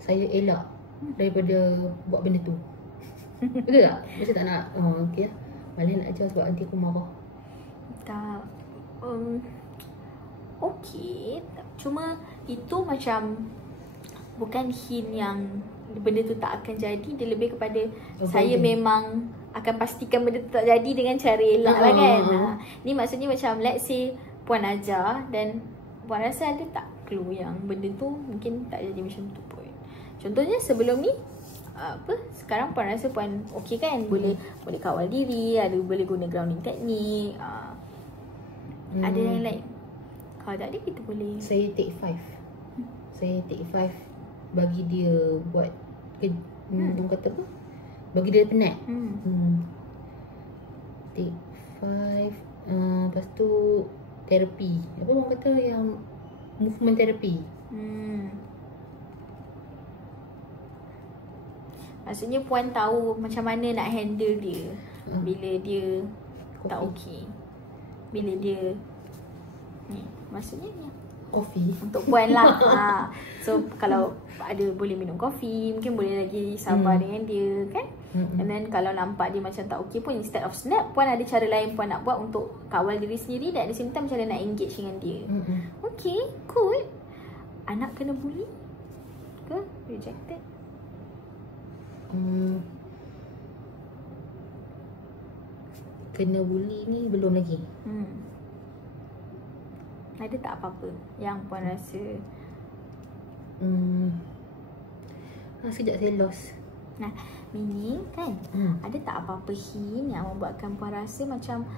saya elak daripada buat benda tu. Betul tak? Macam tak nak. Okay lah. Malah nak ajar sebab nanti aku marah. Tak. Okay. Cuma itu macam bukan hint yang benda tu tak akan jadi. Dia lebih kepada saya memang akan pastikan benda tu tak jadi dengan cara elak lah kan. Ni maksudnya macam let's say Puan ajar dan Puan rasa ada tak clue yang benda tu mungkin tak jadi macam tu pun. Contohnya sebelum ni sekarang Puan rasa Puan okey kan, boleh kawal diri, boleh guna grounding teknik, ada yang lain. Kalau tak ada kita boleh saya take 5. Saya take 5 bagi dia buat orang kata apa? Bagi dia penat. Take 5. Lepas tu terapi. Apa orang kata yang movement therapy. Maksudnya Puan tahu macam mana nak handle dia bila dia tak okey. Bila dia ni maksudnya ni kopi untuk Puan lah. So kalau ada boleh minum kopi, mungkin boleh lagi sabar dengan dia kan. And then kalau nampak dia macam tak okey pun, instead of snap, Puan ada cara lain Puan nak buat untuk kawal diri sendiri dan at the same time macam mana nak engage dengan dia. Okay, good. Anak kena bully ke rejected? Kena bully ni belum lagi. Ada tak apa-apa yang Puan rasa? Sekejap saya lost. Nah, meaning kan, ada tak apa-apa hint yang membuatkan Puan rasa macam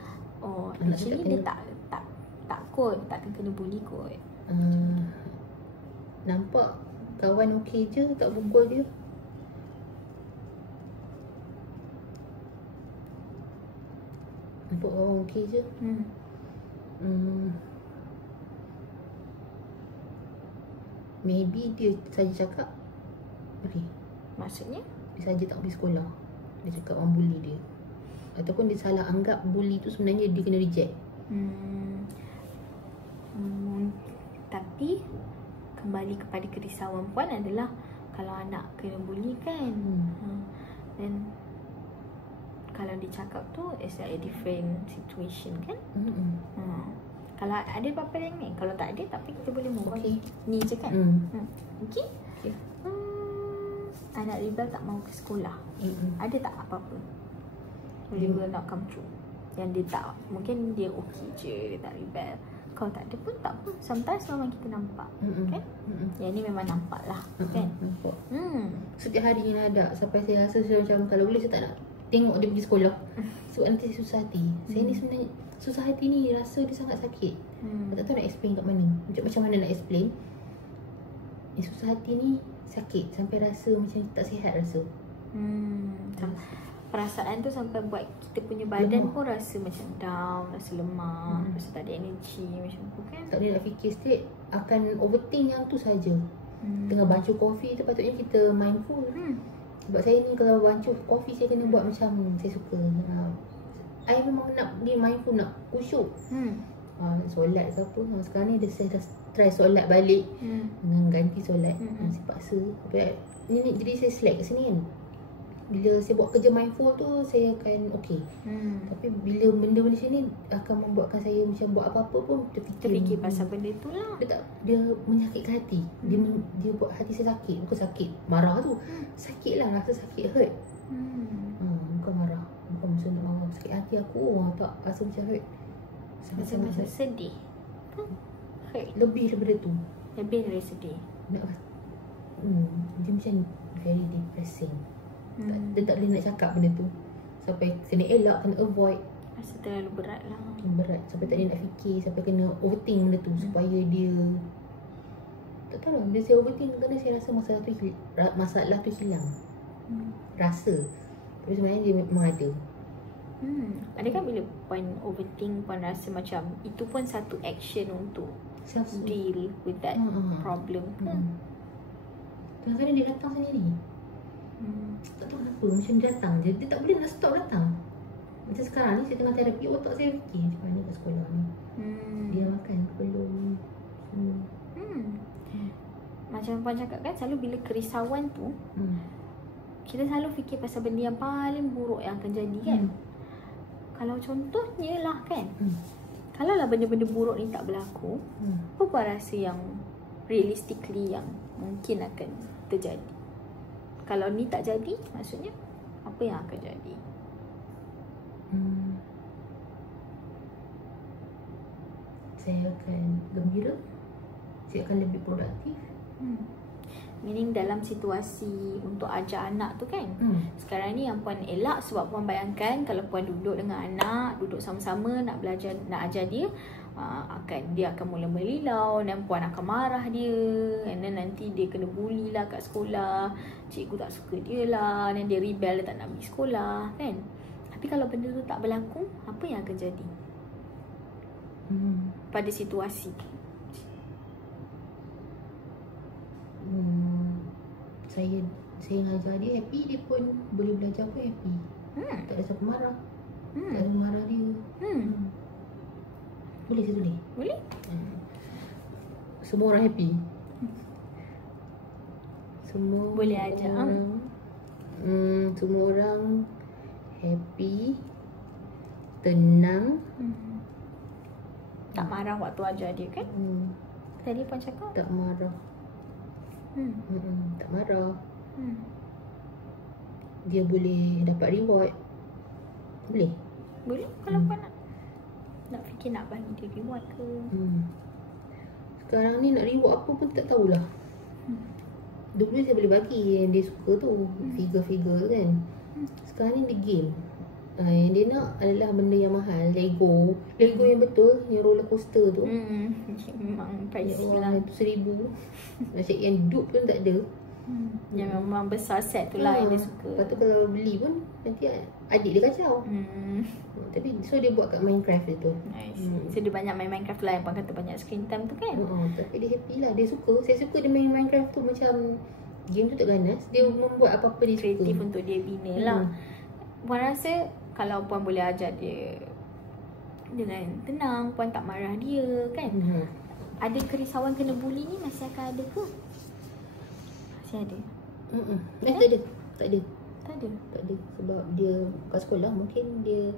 actually dia tak kot, takkan kena bully kot. Nampak kawan okey je, tak pukul dia. Nampak kawan okey je. Maybe dia saja cakap okey. Maksudnya? Dia saja tak pergi sekolah. Dia cakap orang bully dia. Ataupun dia salah anggap bully tu sebenarnya dia kena reject. Tapi kembali kepada kerisauan Puan adalah kalau anak kena bully kan, dan kalau dia cakap tu it's like a different situation kan. Kalau ada apa-apa yang ni, kalau tak ada tapi kita boleh move on. Ni je kan. Okay. Anak rebel tak mahu ke sekolah. Ada tak apa-apa? Dia will not come true. Yang dia tak, mungkin dia okey je, dia tak rebel. Kalau tak ada pun tak apa. Sometimes memang kita nampak kan. Yang ni memang nampak lah kan. Nampak. Setiap hari ni ada. Sampai saya rasa macam kalau boleh saya tak nak tengok dia pergi sekolah. Sebab nanti saya susah hati. Saya ni sebenarnya susah hati ni rasa dia sangat sakit. Tak tahu nak explain kat mana. Macam mana nak explain. Susah hati ni sakit sampai rasa macam tak sihat rasa. Perasaan tu sampai buat kita punya badan pun rasa macam down, rasa lemah, rasa tak ada energy macam tu kan. Tak boleh nak fikir straight, akan overthink yang tu saja. Tengah bancuh kopi tu patutnya kita mindful. Sebab saya ni kalau bancuh kopi saya kena buat macam saya suka. I memang nak ni mindful, nak khusyuk. Solat ke apa. Sekarang ni saya dah try solat balik dengan ganti solat. Saya paksa. Ni jadi saya slack kat sini kan. Bila saya buat kerja mindful tu saya akan okey. Tapi bila benda-benda macam ni akan membuatkan saya macam buat apa-apa pun terfikir pasal benda tu lah. Dia menyakitkan hati. Dia buat hati saya sakit. Bukan sakit marah tu. Sakit lah, rasa sakit, hurt. Bukan marah. Bukan maksud nak marah. Sakit hati aku. Tak rasa macam hurt. Macam sedih. Hurt. Lebih daripada tu. Lebih dari sedih. Dia macam very depressing. Dia tak boleh nak cakap benda tu. Sampai kena elak, kena avoid. Rasa terlalu berat lah. Berat. Sampai tak boleh nak fikir. Sampai kena overthink benda tu. Supaya dia tak tahu lah. Bila saya overthink kerana saya rasa masalah tu hilang. Rasa. Tapi sebenarnya dia memang ada. Adakah bila Puan overthink, Puan rasa macam itu pun satu action untuk deal with that problem? Kadang-kadang dia datang sendiri. Tak tahu kenapa. Macam dia datang je. Dia tak boleh nak stop datang. Macam sekarang ni saya tengah terapi, otak saya fikir macam mana kat sekolah ni. Dia makan belum. macam Puan cakap kan, selalu bila kerisauan tu kita selalu fikir pasal benda yang paling buruk yang akan jadi kan. Kalau contohnya lah kan, kalau lah benda-benda buruk ni tak berlaku, apa Puan rasa yang realistically yang mungkin akan terjadi? Kalau ni tak jadi, maksudnya apa yang akan jadi? Saya akan gembira. Saya akan lebih produktif. Meaning dalam situasi untuk ajar anak tu kan, sekarang ni yang Puan elak sebab Puan bayangkan kalau Puan duduk dengan anak, duduk sama-sama nak belajar, nak ajar dia, dia akan mula melilau dan Puan akan marah dia, and then nanti dia kena bully lah kat sekolah, cikgu tak suka dia lah, dan dia rebel, dia tak nak pergi sekolah kan. Tapi kalau benda tu tak berlaku, apa yang akan jadi pada situasi? Saya ngajar dia happy, dia pun boleh belajar pun happy. Tak ada siapa marah. Tak ada marah dia. Boleh saya tulis? Boleh? Semua orang happy. Semua boleh ajar. Semua orang happy, tenang, tak marah waktu ajar dia kan. Tadi Puan cakap tak marah. Tak marah. Dia boleh dapat reward. Boleh? Boleh kalau Puan nak fikir nak bagi dia reward ke. Sekarang ni nak reward apa pun tak tahulah. Dulu saya boleh bagi yang dia suka tu, figure-figure kan. Sekarang ni dia game. Yang dia nak adalah benda yang mahal, Lego yang betul, yang roller coaster tu. Memang pricey lah. Itu 1,000. Macam yang dupe pun tak ada. Yang memang besar set tu lah yang dia suka. Lepas tu kalau beli pun nanti adik dia kacau. Tapi so dia buat kat Minecraft dia tu. Nice. So dia banyak main Minecraft lah, yang Puan kata banyak screen time tu kan. Tapi dia happy lah, dia suka. Saya suka dia main Minecraft tu, macam game tu tak ganas. Dia membuat apa-apa dia suka. Kreatif untuk dia bina lah. Puan rasa kalau Puan boleh ajar dia dengan tenang, Puan tak marah dia kan, ada kerisauan kena bully ni masih akan ada ke? Masih ada? Tak ada. Sebab dia kat sekolah mungkin dia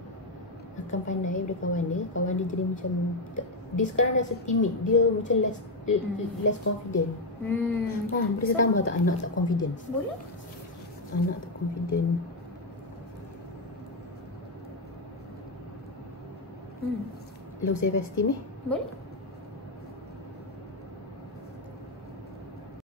akan pandai pada kawan dia jadi macam, dia sekarang rasa timid, dia macam less confident. Boleh saya tambah tak anak tak confident? Boleh. Anak tak confident. Low self esteem Boleh.